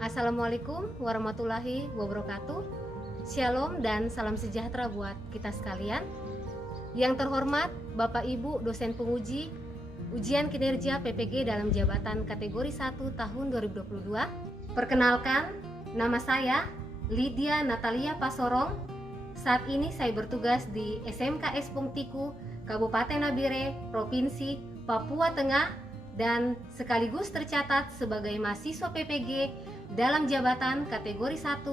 Assalamualaikum warahmatullahi wabarakatuh. Shalom dan salam sejahtera buat kita sekalian. Yang terhormat Bapak Ibu dosen penguji ujian kinerja PPG dalam jabatan kategori 1 tahun 2022. Perkenalkan, nama saya Lydia Natalia Pasorong. Saat ini saya bertugas di SMKS Pongtiku, Kabupaten Nabire, Provinsi Papua Tengah, dan sekaligus tercatat sebagai mahasiswa PPG dalam jabatan kategori 1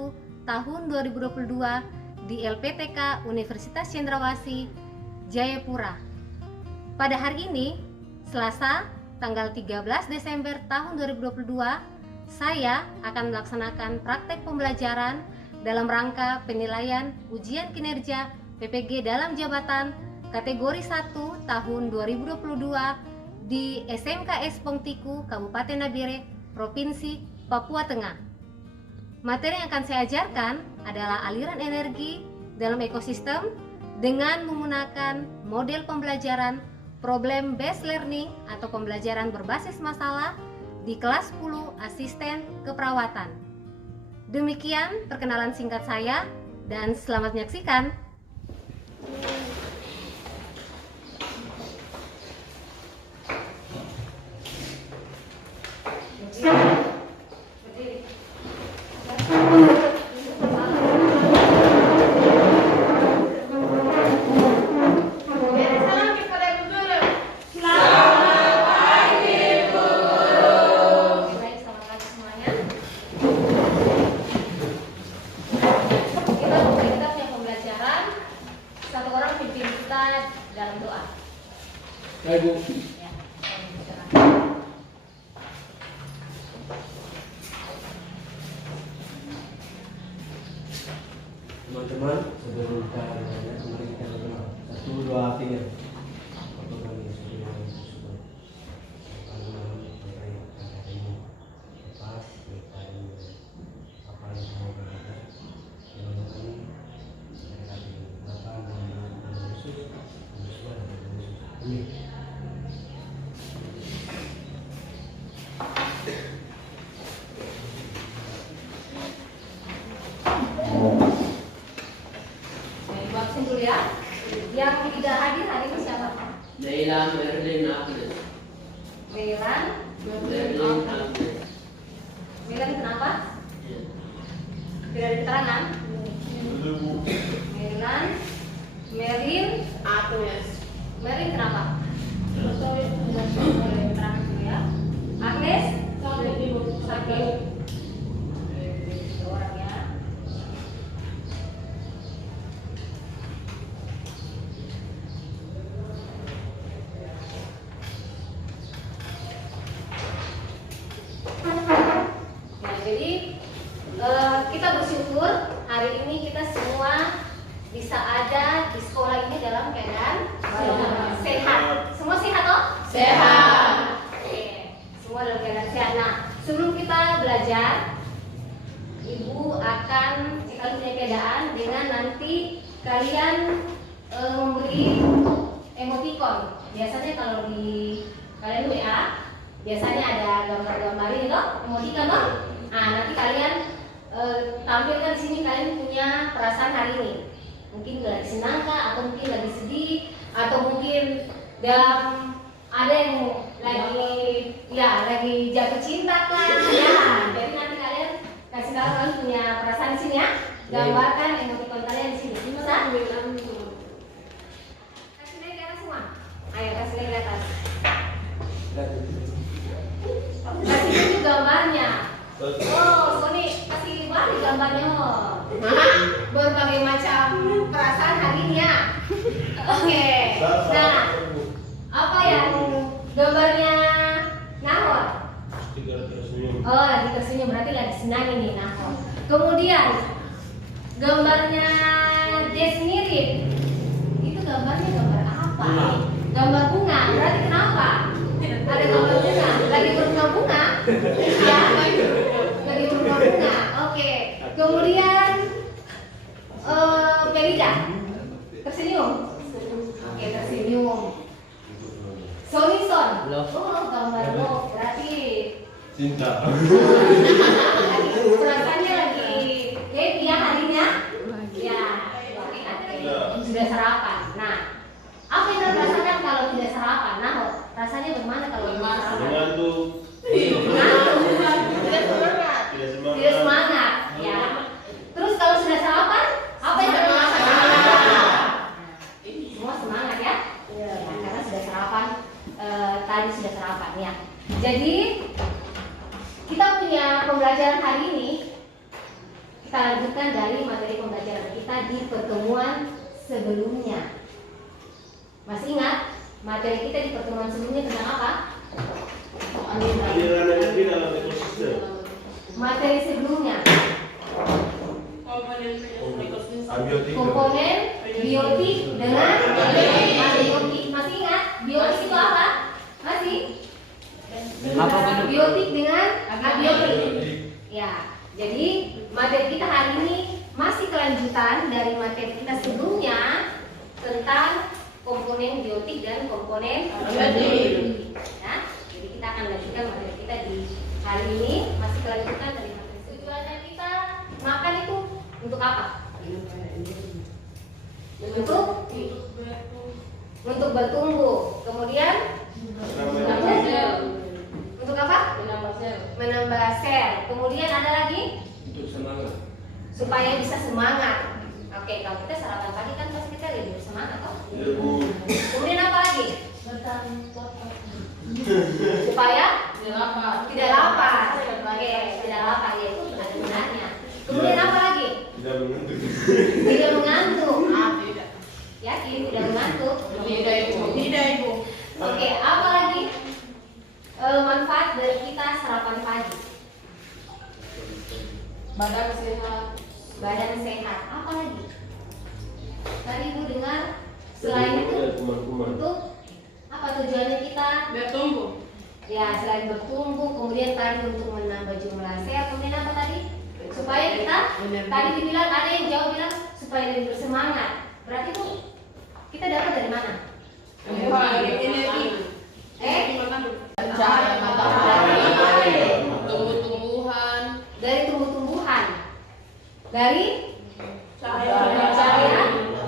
tahun 2022 di LPTK Universitas Cendrawasih, Jayapura. Pada hari ini, Selasa, tanggal 13 Desember tahun 2022, saya akan melaksanakan praktek pembelajaran dalam rangka penilaian ujian kinerja PPG dalam jabatan kategori 1 tahun 2022 di SMKS Pongtiku, Kabupaten Nabire, Provinsi Papua Tengah. Materi yang akan saya ajarkan adalah aliran energi dalam ekosistem dengan menggunakan model pembelajaran problem based learning atau pembelajaran berbasis masalah di kelas 10 asisten keperawatan. Demikian perkenalan singkat saya dan selamat menyaksikan. Dalam doa. Baik, Bu. Ya. Teman-teman, sebelum kita belajar, mari kita berdoa. 1, 2, 3. Untuk kami semua yang bersyukur. Dulu ya. Yang tidak hadir hari ini siapa? Nailan Merlin Agnes. Melan. Merlin Agnes. Melan kenapa? Ya. Tidak ada keterangan. Melan. Merin Agnes. Merin kenapa? Tidak ada keterangan dulu ya. Agnes. Sakit. Orang ya. Jadi kita bersyukur hari ini kita semua bisa ada di sekolah ini dalam keadaan sehat. Semua sehat toh? Sehat. Oke, semua dalam keadaan sehat. Nah, sebelum kita belajar, Ibu akan cek punya keadaan dengan nanti kalian memberi emoticon. Biasanya kalau di kalian WA, biasanya ada gambar-gambar ini toh, emoticon toh. Nah, nanti kalian tampilkan di sini kalian punya perasaan hari ini. Mungkin lagi senang kah, atau mungkin lagi sedih, atau mungkin ada yang lagi jatuh cinta kah? Ya, jadi nanti kalian kasih tahu kalian punya perasaan di sini ya. Gambarkan emoticon kalian di sini. Bisa? Kasih naik ke atas semua. Ayo kasih naik ke atas. Kasih tunjuk gambarnya. Oh, Sony kasih balik gambarnya. Berbagai macam perasaan hari ini ya. Oke. Nah, apa yang gambarnya Nahor? Oh, lagi tersenyum, berarti lagi senang ini. Nah, kemudian gambarnya dia sendiri itu gambarnya gambar apa? Gambar bunga. Berarti kenapa? Ada gambar bunga. Lagi berbunga-bunga? Ya, lagi berbunga-bunga. Oke. Kemudian Pelida tersenyum. Oke, tersenyum. Sonison. Oh, gambar love. Berarti Cinta. perasaannya lagi happy ya harinya? Ya, oke, sudah sarapan. Nah, apa yang terasakan kalau tidak sarapan? Nah, rasanya bagaimana kalau tidak sarapan? Mengantuk. Tidak semangat. Tidak semangat. Ya. Terus kalau sudah sarapan, apa yang terasakan? Semua semangat ya? Ya, karena sudah sarapan. Tadi sudah sarapan ya. Jadi kita punya pembelajaran hari ini. Kita lanjutkan dari materi pembelajaran kita di pertemuan sebelumnya. Masih ingat materi kita di pertemuan sebelumnya tentang apa? Aliran energi dalam ekosistem. Materi sebelumnya Abiotika. komponen biotik dengan abiotik. Masih ingat biotik itu apa? Masih? Biotik dengan abiotik. Ya, jadi materi kita hari ini masih kelanjutan dari materi kita sebelumnya tentang komponen biotik dan komponen abiotik. Ya, jadi kita akan lanjutkan materi kita di hari ini masih kelanjutan dari materi tujuannya kita makan itu untuk apa? Untuk bertumbuh. Kemudian untuk apa? Menambah sel. Kemudian ada lagi Untuk semangat. supaya bisa semangat. Oke, kalau kita sarapan pagi kan pasti kita lebih bersemangat toh. Kemudian apa lagi? Supaya tidak lapar. Oke, tidak lapar ya itu ada benarnya. Kemudian apa lagi? Tidak mengantuk. Tidak mengantuk. Yakin tidak mengantuk? Tidak, Ibu. Oke, apa lagi? Manfaat dari kita sarapan pagi. Badan sehat. Badan sehat. Apa lagi? Tadi Ibu dengar selain itu Kuman-kuman. untuk apa tujuannya kita? Bertumbuh. Ya, selain bertumbuh, kemudian tadi untuk menambah jumlah sel, kemudian apa tadi? Supaya kita tadi dibilang ada yang jawab bilang supaya lebih bersemangat. Berarti Bu, kita dapat dari mana? Energi. Cahaya matahari. Tumbuh-tumbuhan. Dari tumbuh-tumbuhan. Dari Cahaya.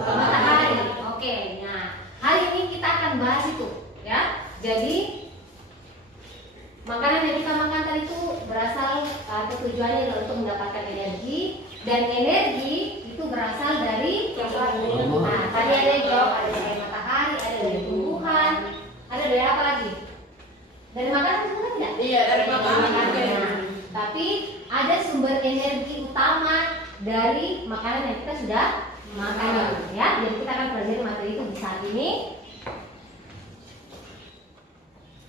matahari. Oke, nah hari ini kita akan bahas itu, ya. Jadi makanan yang kita makan tadi itu berasal atau tujuannya adalah untuk mendapatkan energi, dan energi itu berasal dari nah, tadi ada yang jawab ada dari matahari, ada dari tumbuhan, ada dari apa lagi? Dari makanan juga tidak? Iya, dari makanan. Nah, tapi ada sumber energi utama dari makanan yang kita sudah makan, ya. Jadi kita akan pelajari materi itu di saat ini.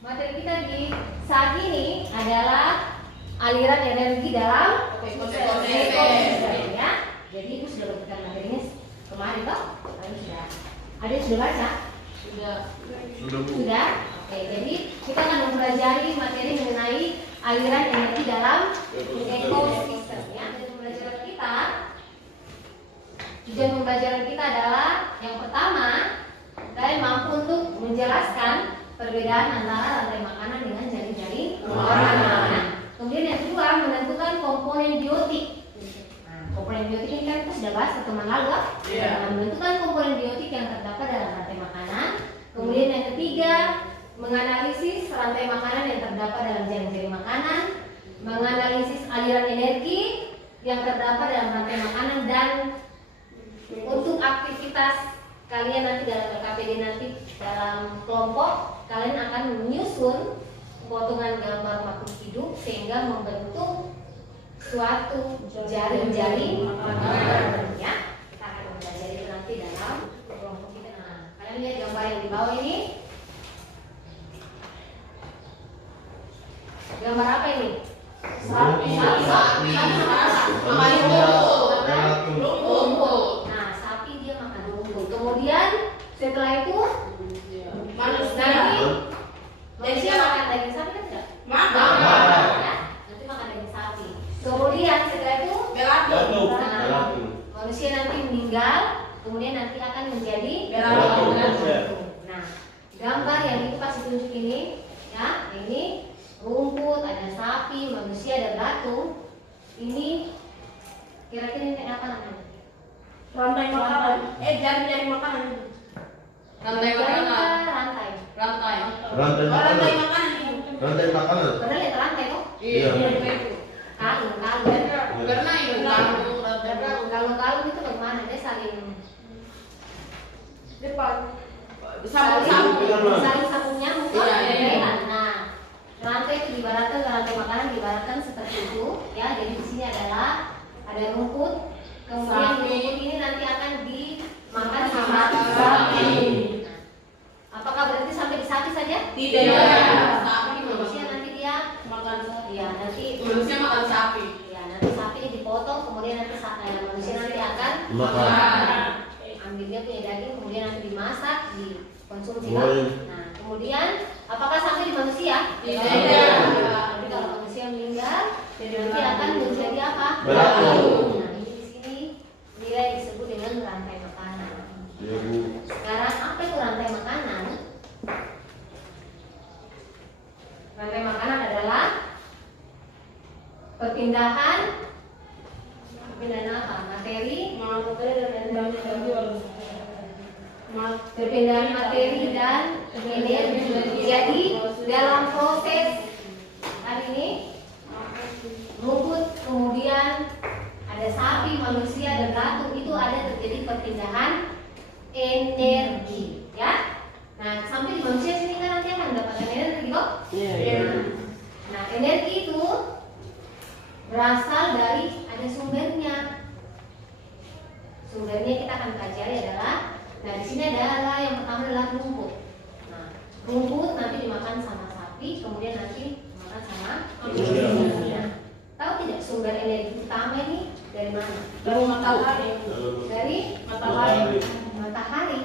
Materi kita di saat ini adalah aliran energi dalam ekosistem, ya. Jadi Ibu sudah berikan materinya kemarin toh? Ada yang sudah baca? Sudah. Oke, jadi kita akan mempelajari materi mengenai aliran energi dalam ekosistem, ya. Dan pembelajaran kita, tujuan pembelajaran kita adalah yang pertama, kalian mampu untuk menjelaskan perbedaan antara rantai makanan dengan jaring-jaring makanan. Kemudian yang kedua, menentukan komponen biotik. Nah, komponen biotik ini kan kita sudah bahas pertemuan lalu, ya. Iya. Nah, menentukan komponen biotik yang terdapat dalam rantai makanan. Kemudian yang ketiga, menganalisis rantai makanan yang terdapat dalam jaring-jaring makanan, menganalisis aliran energi yang terdapat dalam rantai makanan, dan untuk aktivitas kalian nanti dalam LKPD nanti dalam kelompok, kalian akan menyusun potongan gambar makhluk hidup sehingga membentuk suatu jaring-jaring makanan, ya. Kita akan mempelajari itu nanti dalam kelompok kita. Nah, kalian lihat gambar yang di bawah ini. Gambar apa ini? Sapi. Sapi Makan rumput. Rumput. Nah, sapi dia makan rumput. Kemudian setelah itu manusia makan daging sapi kan tidak? Makan. Ya, nanti makan daging sapi. Kemudian setelah itu nah, manusia nanti meninggal, kemudian nanti akan menjadi Belatung. Nah, gambar yang itu kasih tunjuk ini, ya, ini rumput, ada sapi, manusia, ada belatung. Ini kira-kira ini apa namanya? Rantai makanan. Jari-jari makanan. Rantai makanan. Rantai. Rantai. Rantai makanan. Rantai makanan. Benar lihat rantai kok? Iya. Kalung. Karena itu Kalung itu bagaimana? Dia saling Depan. saling sabunnya mungkin. Iya. Nah, rantai itu diibaratkan rantai makanan diibaratkan seperti itu, ya. Jadi di sini adalah ada rumput, kemudian Sapi. rumput ini nanti akan dimakan sama Sapi. sapi. Nah, apakah berarti sampai di sapi saja? Tidak. Sapi Manusia nanti dia makan sapi. ya nanti Manusia makan sapi. ya nanti sapi dipotong, kemudian nanti manusia nanti akan Makan. ambil dia punya daging, kemudian nanti dimasak, dikonsumsi. Boleh. Nah, kemudian apakah sampai di manusia? Tidak. Jadi kalau manusia meninggal, nanti akan menjadi apa? Belatung. Nah, ini di sini nilai disebut dengan rantai makanan. Ya, Bu. Sekarang apa itu rantai makanan? Rantai makanan adalah perpindahan apa? Materi, perpindahan materi dan energi. Jadi dalam proses hari ini rumput, kemudian ada sapi, manusia, dan belatung, itu ada terjadi perpindahan energi, ya. Nah, sampai di manusia sini kan nanti akan mendapatkan energi kok. Nah, energi itu berasal dari ada sumbernya. Sumbernya kita akan pelajari adalah, nah di sini adalah yang pertama adalah rumput. Nah, rumput nanti dimakan sama sapi, kemudian nanti dimakan sama manusia. Nah, tahu tidak sumber energi utama ini dari mana? Dari matahari. Dari matahari.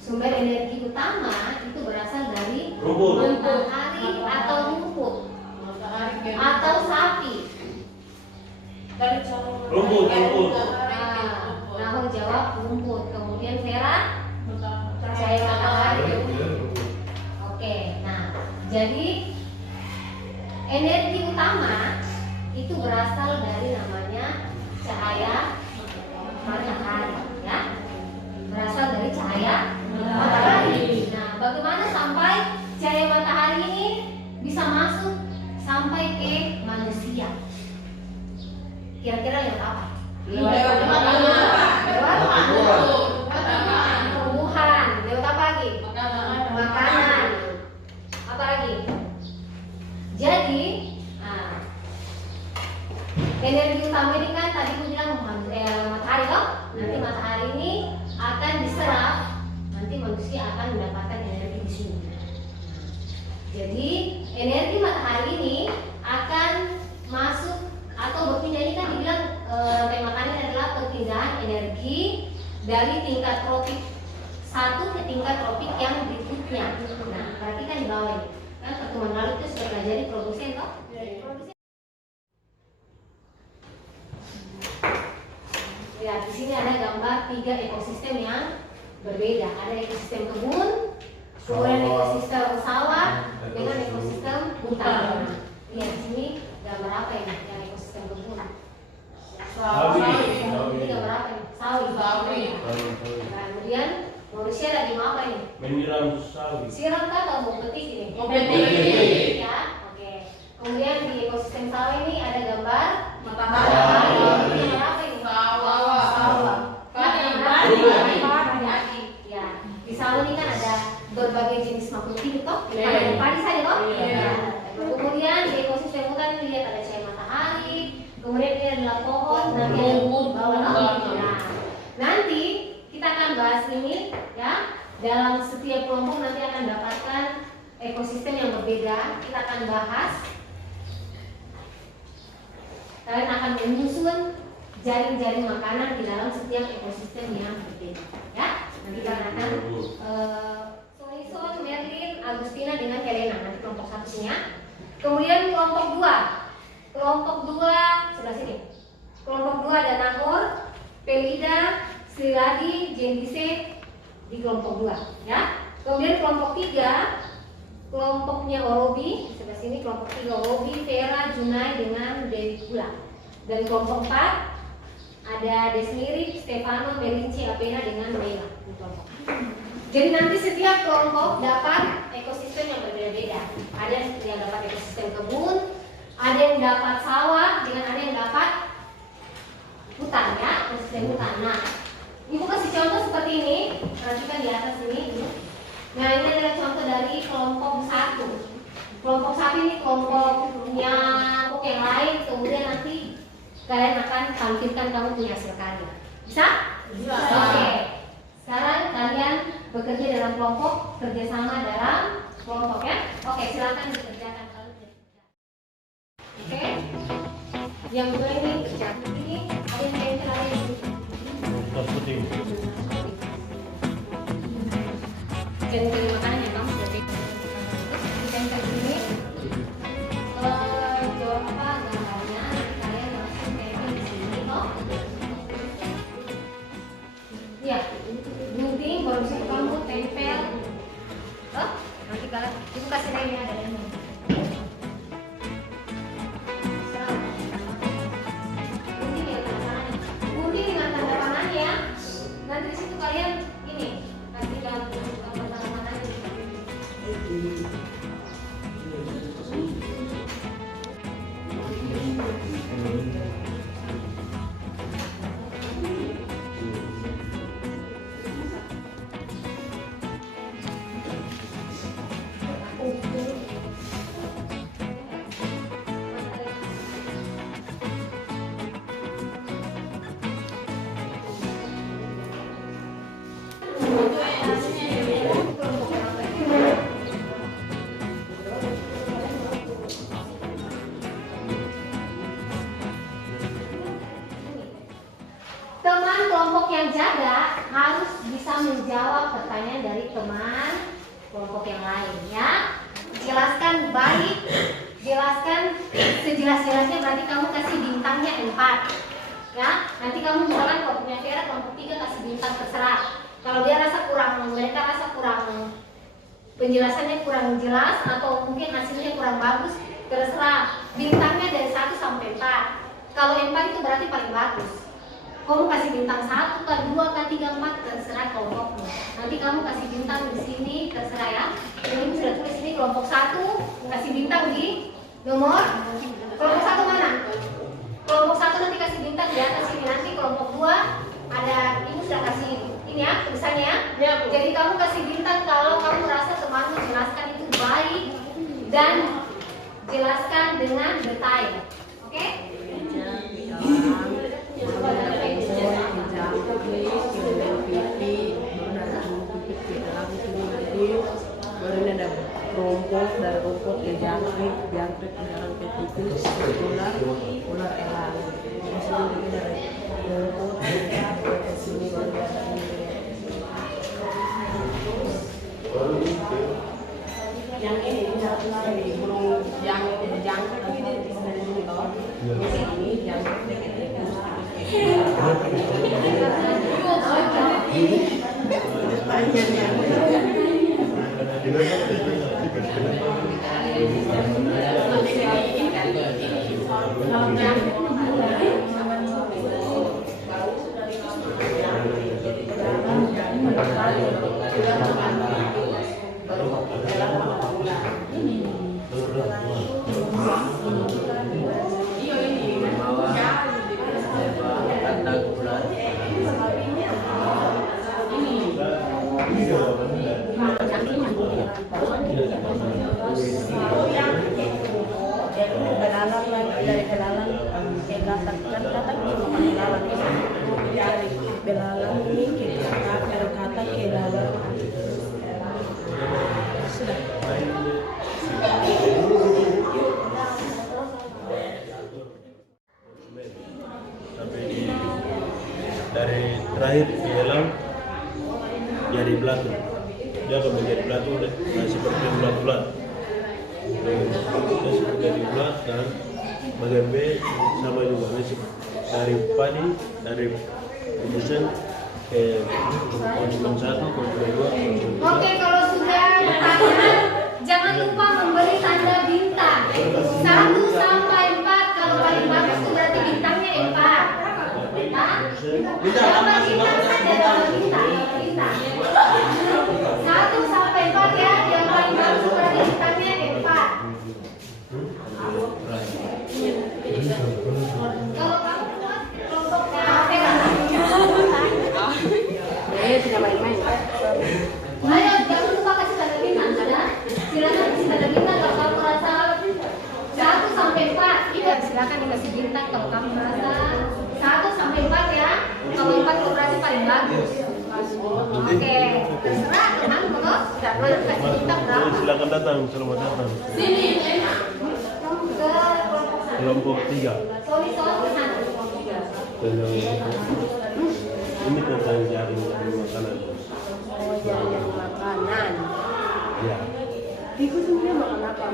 Sumber energi utama itu berasal dari Rumput. matahari atau rumput Matahari. atau sapi. Dari cara Rumput. Nah, jawab rumput. Kemudian Vera cahaya matahari. Oke, nah jadi energi utama itu berasal dari namanya cahaya matahari, ya. Berasal dari cahaya matahari. Nah, bagaimana sampai cahaya matahari ini bisa masuk sampai ke manusia? Kira-kira lewat apa? Lewat tumbuhan. Lewat apa lagi? Makanan. Apa lagi? Jadi, energi utama ini kan tadi aku bilang matahari toh. Nanti matahari ini akan diserap, nanti manusia akan mendapatkan energi di sini. Jadi energi matahari ini akan masuk atau berpindah, ini kan dibilang rantai makanan adalah perpindahan energi dari tingkat tropik satu ke tingkat tropik yang berikutnya. Nah, perhatikan di bawah ini. Kan pertemuan lalu itu sudah pelajari produsen toh? Produsen. Ya, di sini ada gambar 3 ekosistem yang berbeda. Ada ekosistem kebun, kemudian ekosistem sawah, dengan ekosistem hutan. Nah, lihat di sini gambar apa ini? Yang ekosistem kebun. Ini gambar apa ini? Sawi. Nah, kemudian manusia lagi mau apa ini? Menyiram sawi. Siram kah atau mau petik ini? Mau petik. Ya, oke. Kemudian di ekosistem sawah ini ada gambar Matahari. Ini gambar apa ini? Sawah. Ya, di sawah ini kan ada berbagai jenis makhluk hidup toh. Iya. Ada padi saja toh. Iya. Ya. Kemudian di ekosistem hutan ini lihat ada cahaya matahari, kemudian ini adalah pohon, nanti ada Rumput. di bawah toh. Nah, nanti kita akan bahas ini ya. Dalam setiap kelompok nanti akan dapatkan ekosistem yang berbeda. Kita akan bahas. Kalian akan menyusun jaring-jaring makanan di dalam setiap ekosistem yang berbeda. Ya, nanti kalian akan Solison, Merlin, Agustina dengan Helena. Nanti kelompok satunya. Kemudian kelompok 2. Kelompok 2 sebelah sini. Kelompok 2 ada Nahor, Pelida, Sriladi, Jendise di kelompok 2, ya. Kemudian kelompok 3, kelompoknya Orobi, sebelah sini kelompok 3 Orobi, Vera, Junai dengan Dewi Pula. Dan kelompok 4 ada Desmiri, Stefano, Melinci, Apena dengan Mela di kelompok. Jadi nanti setiap kelompok dapat ekosistem yang berbeda-beda. Ada yang dapat ekosistem kebun, ada yang dapat sawah, dengan ada yang dapat hutan, ya, ekosistem hutan. Nah, Ibu kasih contoh seperti ini, perhatikan di atas ini. Nah, ini adalah contoh dari kelompok 1. Kelompok 1 ini kelompoknya yang lain, kemudian nanti kalian akan tampilkan kamu punya hasil karya. Bisa? Bisa. Oke. Sekarang kalian bekerja dalam kelompok, kerjasama dalam kelompok, ya. Oke, silakan dikerjakan kalau oke. Yang kedua ini kerja ini ada yang lain ada yang putih. jadi makanan yang kamu sudah bikin. Ditempel ini jawab apa gambarnya, kalian langsung tempel di sini, toh. Iya, gunting baru bisa kamu tempel. Oh, nanti kalian ibu kasih lainnya ada yang ini. Gunting dengan tanda panah ya. Nanti di situ kalian ini kasih gambar tanda panah. Teman kelompok yang jaga harus bisa menjawab pertanyaan dari teman kelompok yang lain, ya. Jelaskan baik, jelaskan sejelas-jelasnya, berarti kamu kasih bintangnya 4, ya. Nanti kamu misalkan kelompoknya Vera, kelompok 3 kasih bintang, terserah. Kalau dia rasa mereka rasa kurang penjelasannya kurang jelas atau mungkin hasilnya kurang bagus, terserah. Bintangnya dari 1 sampai 4. Kalau 4 itu berarti paling bagus. Kamu kasih bintang 1, 2, 3, 4, terserah kelompokmu. Nanti kamu kasih bintang di sini, terserah, ya. Ini sudah tulis ini kelompok 1, kasih bintang di nomor. Kelompok 1 mana? Kelompok 1 nanti kasih bintang di atas sini. Nanti kelompok 2 ada, ibu sudah kasih ini ya tulisannya, ya. Ya, Bu. Jadi kamu kasih bintang kalau kamu rasa temanmu jelaskan itu baik dan jelaskan dengan detail. Oke? Baru ada rumput, dari rumput ke jangkrik ke jalan ke tipis, ular elang. Masih juga dari rumput ke sini baru ada yang ini dari burung jangkrik ini dari sini bawah. Ini jangkrik belalang dari belalang ke gatak kan gatak cuma belalang dari belalang ini ke gatak dari gatak ke dalam sudah dia akan menjadi bulat seperti bulat-bulat. Dia seperti bulat dan bagian B sama juga dari padi dari produsen ke konsumen 1, konsumen 2, konsumen 3. Oke, kalau sudah tanya, jangan lupa memberi tanda bintang 1 sampai 4. Kalau paling bagus itu berarti bintangnya 4. Dapat bintang saja, dapat bintang. 1 sampai 4 ya, yang paling bagus berarti bintangnya 4. Kalau kamu kuat, kelompoknya apa ya? Tidak main-main. Ayo, jangan lupa kasih tanda bintang, sudah. Silakan kasih tanda bintang kalau kamu merasa 1 sampai 4. Iya, silakan dikasih bintang kalau kamu merasa 1 sampai 4 ya. Kalau 4 itu berarti paling bagus. Oke, terserah teman kalau tidak boleh kasih bintang berapa. Silakan datang, selamat datang. Sini, enak. Kamu ke Kelompok 3. Sorry, ke sana. Ini tentang jaring makanan. Oh, jaring makanan. Ya. Tikus sebenarnya makan apa?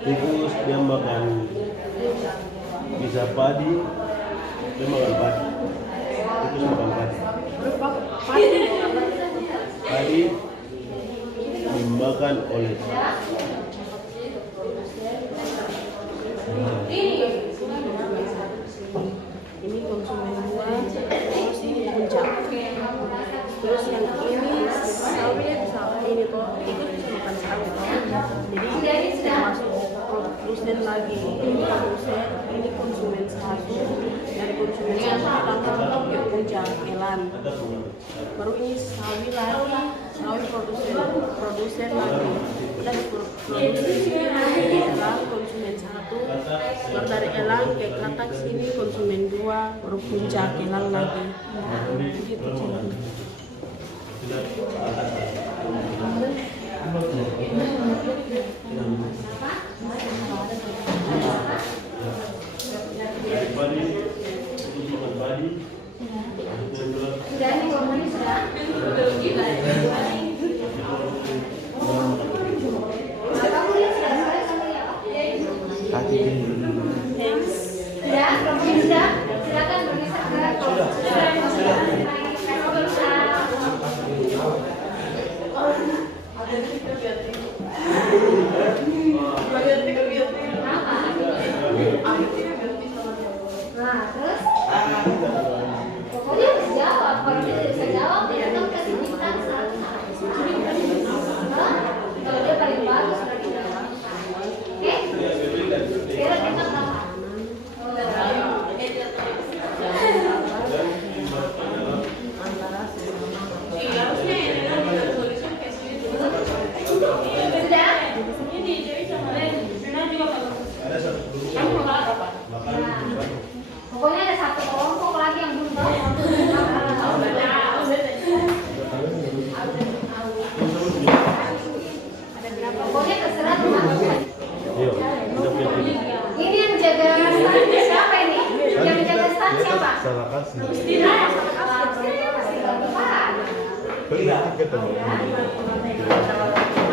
Tikus dia makan bisa padi, dia makan padi. Tikus makan padi. Padi dimakan oleh Ini konsumen 2, terus ini puncak. Terus yang ini sawi bisa ini kok ikut bisa makan sawi kok. Jadi masuk produsen lagi. Ini produsen, ini konsumen 1. Dari konsumen 1 datang ke puncak Elan. Baru ini sawi lagi, sawi produsen lagi. Udah produsen lagi Elan konsumen 1. Baru dari Elang ke Katak sini konsumen 2, baru puncak Elang lagi. Begitu ceritanya. padi, tikus makan padi. Sudah ini ngomongnya sudah. Nah, kamu lihat sudah, kamu lihat. Kaki ini. Sudah, program sudah. Silakan bergeser ke sudah. Nah, terus pokoknya harus jawab. Kalau dia tidak bisa jawab, dia akan kasih bintang 1. Kalau dia paling bagus berarti jawab. Oke? Kira bintang berapa? Pokoknya ada satu kelompok lagi yang belum tahu. Pokoknya terserah teman-teman. Ini yang jaga stand siapa ini? Yang jaga stand siapa? Salah kasih.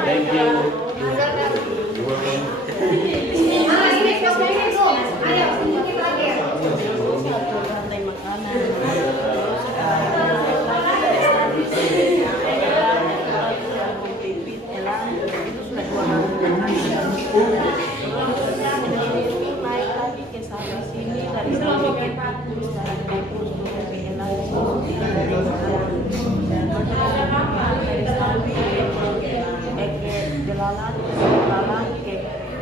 Thank you. Ini posisinya itu. Ayo, tunjukin lagi ya. Rantai makanan. Itu sudah 2 hari. Naik lagi ke sana sini dari sini ke tikus dari tikus ke elang dari sawi ke jelalan ke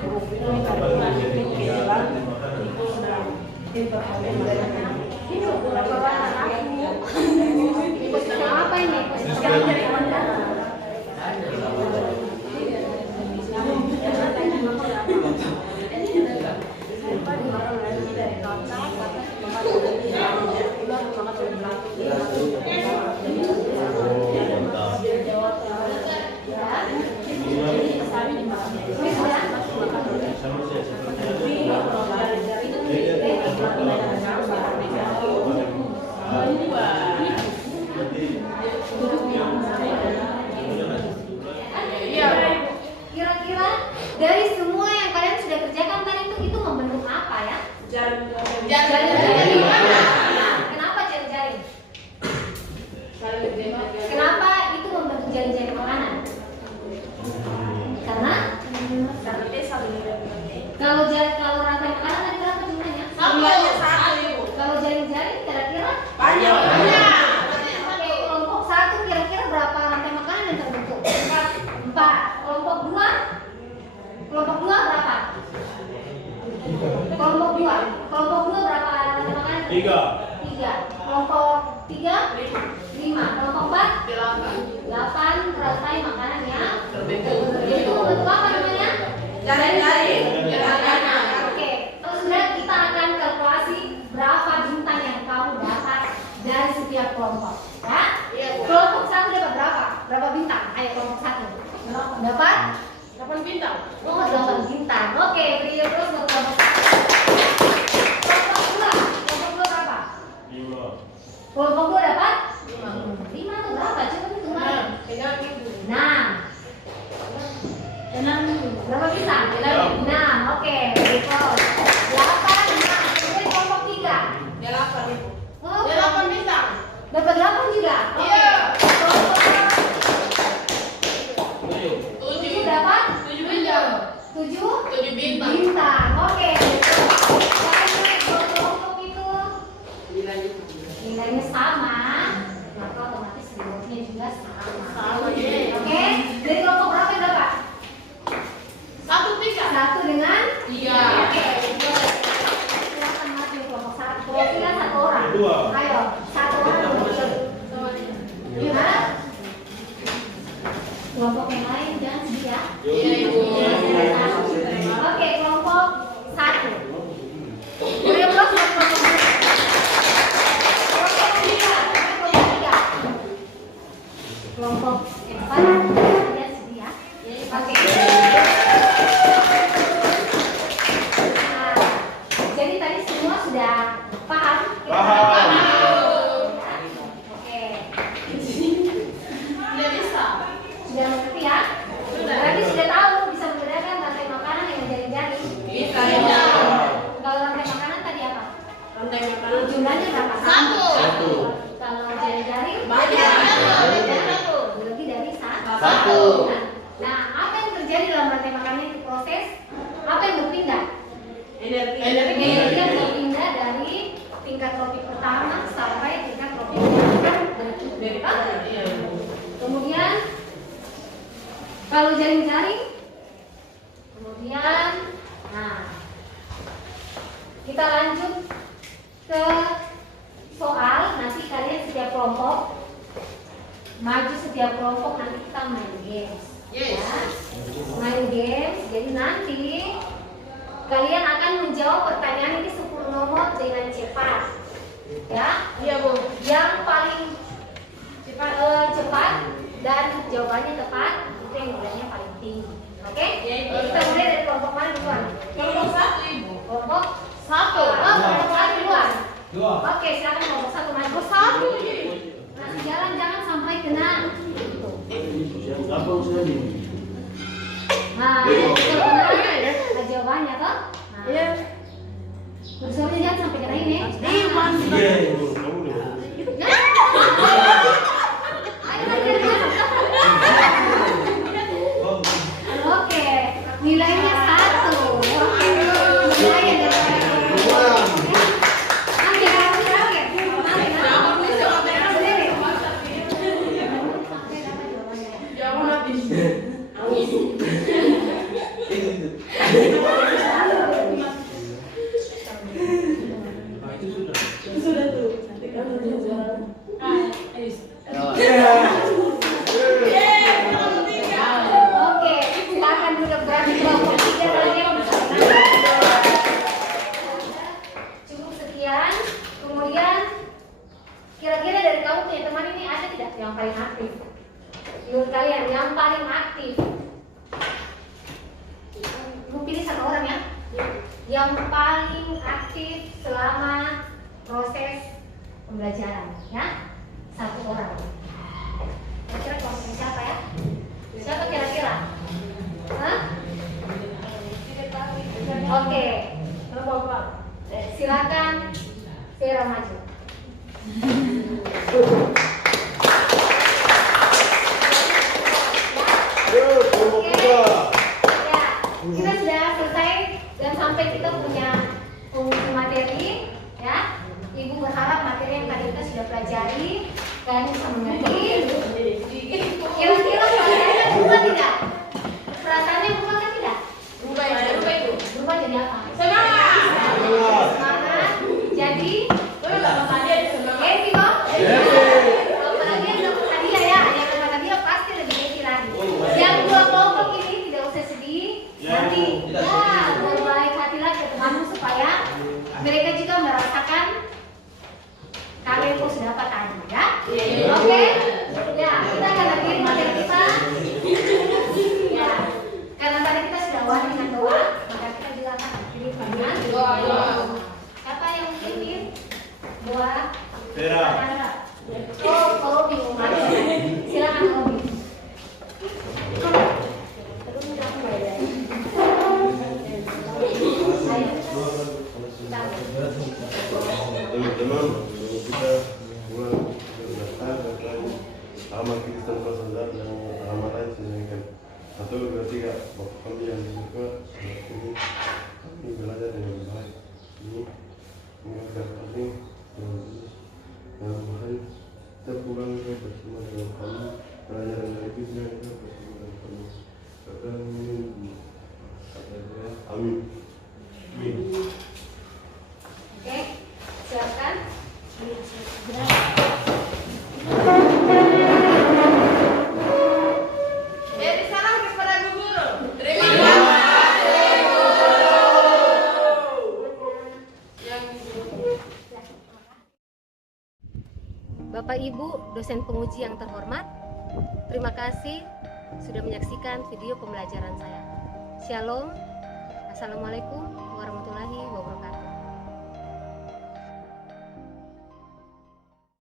kerupuk dari ke elang tikus dan Posisinya apa ini? Tiga. 3. Kelompok 3 5. Kelompok 4 8 rantai makanan ya. Jadi itu membentuk apa namanya? Jaring-jaring. Oke, terus sudah kita akan kalkulasi berapa bintang yang kamu dapat dari setiap kelompok. Ya? Kelompok 1 dapat berapa? Berapa bintang? Ayo kelompok 1. Dapat 8 bintang. oh 8 bintang. Oke, beri terus untuk kelompok 1. Kelompok 2 berapa? 5. Kelompok 2 dapat 5 tuh berapa? Coba hitung lagi. 6. Berapa bintang? 6. Oke, berikut 8 6. Kemudian kelompok 3. Dia 8. Oh, Dia 8 bintang. dapat 8 juga. Oke. Iya. Kelompok 7 7 dapat 7 bintang. 7 7 bintang. bintang. Oke. Kalau kelompok itu nilainya sama, maka otomatis rewardnya juga sama. Oke. Dari kelompok berapa yang dapat? 1 3. 1 dengan 3. Oke. Silakan maju kelompok 1. Profilnya 1 orang. Dua. Ayo, 1 orang. Gimana? Kelompok yang lain jangan sedih ya. Iya, Ibu. Oke, kelompok 1. Beri aplaus buat kelompok 1. Kelompok 3. Kelompok 4. Jangan sedih ya. Oke. Nah, jadi tadi semua sudah paham? Paham. Oke. Tidak bisa. Sudah mengerti ya? Berarti sudah tahu bisa membedakan rantai makanan dengan jaring-jaring. Bisa ya. Kalau rantai makanan tadi apa? Rantai makanan. Jumlahnya berapa? 1. Kalau jaring-jaring Banyak. lebih dari 1. Satu. Nah, apa yang terjadi dalam rantai makanan itu proses? Apa yang berpindah? Energi. Energi yang berpindah dari tingkat tropik pertama sampai tingkat tropik yang akan berikutnya. Iya. Kemudian kalau jaring-jaring, kemudian, nah, kita lanjut ke soal. Nanti kalian setiap kelompok maju setiap kelompok nanti kita main games. Yes. Ya. Main games. Jadi nanti kalian akan menjawab pertanyaan ini 10 nomor dengan cepat. Ya. Iya, Bu. Yang paling cepat dan jawabannya tepat itu yang nilainya paling tinggi. Oke? Iya, Ibu. Kita mulai dari kelompok mana duluan? Kelompok 1, Ibu. Kelompok 1. oh, kelompok 1 duluan. 2. Oke, silakan kelompok 1 maju. 1. Masih jalan jangan sampai kena. Apa usaha ini? Nah, kalau kena ada jawabannya toh? Nah, Iya. kursornya jangan sampai kena ini. Iya, Mas. Iya, kamu udah. Ayo lagi. Oke, nilainya 1. Oke, nilainya dari Jangan habis. Sudah tuh. Oke, silakan duduk berarti kelompok 3 kalian bersama. Cukup sekian. Kemudian kira-kira dari kamu punya teman ini ada tidak yang paling aktif? Menurut kalian yang paling aktif? Lu pilih satu orang ya. Yang paling aktif selama proses pembelajaran, ya? Satu orang. Kira-kira kelompok siapa ya? Siapa kira-kira? Hah? Oke. Silakan Vera maju. Oke. Ya, kita sudah selesai dan sampai kita punya penguji materi, ya. Ibu berharap materi yang tadi kita sudah pelajari kalian bisa mengerti. Kira-kira perasaannya berubah tidak? Perasaannya berubah kan tidak? Berubah ya, berubah itu. Berubah jadi apa? Semangat. Semangat. Jadi Lalu ketiga, Bapak kami yang dibuka saat ini kami belajar dengan baik. Ini mengajar kami dengan jelas dan bahan kita pulang ke bersama dengan kami pelajaran dari Biblia kita bersama dengan kami. Amin. Amin. Amin. Oke, silakan. Dari salam kepada Bu Guru. Terima kasih Bu Guru. Yang Bapak Ibu dosen penguji yang terhormat, terima kasih sudah menyaksikan video pembelajaran saya. Shalom. Assalamualaikum warahmatullahi wabarakatuh.